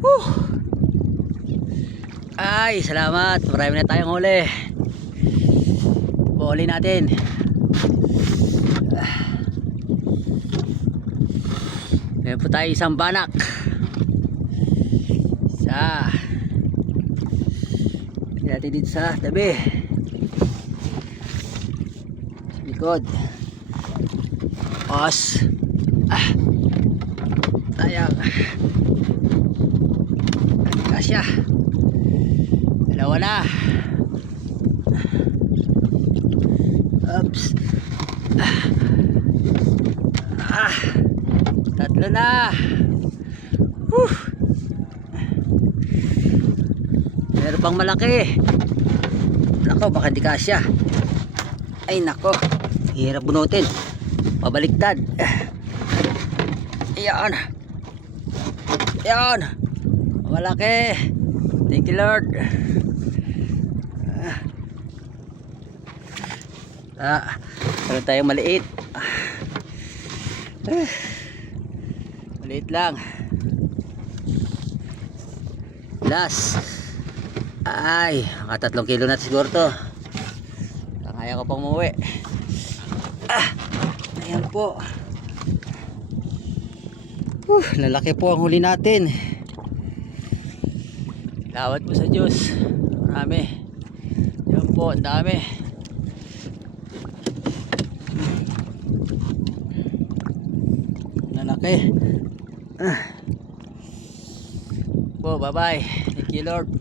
Whew. Ay, salamat. Marami na tayong huli. Huli natin. Meron po tayo isang banak. Isa. Pwede natin dito sa tabi. Sa likod. Os. Sayang. Kasya. Dalawa na. Oops. Tatlo na. Meron pang malaki. Nako, baka di kasya. Ay nako, hirap bunutin. Pabaliktad. Ayan. Ayan. Malaki. Thank you Lord. Meron tayong maliit. Maliit lang. Last. Ay, mga 3 kilo na siguro to. Kaya ko pang umuwi. Ayan po. Lalaki po ang huli natin. Lawat po sa Diyos. Marami. Ayan po, ang dami. Lalaki. Po, bye bye. Thank you Lord.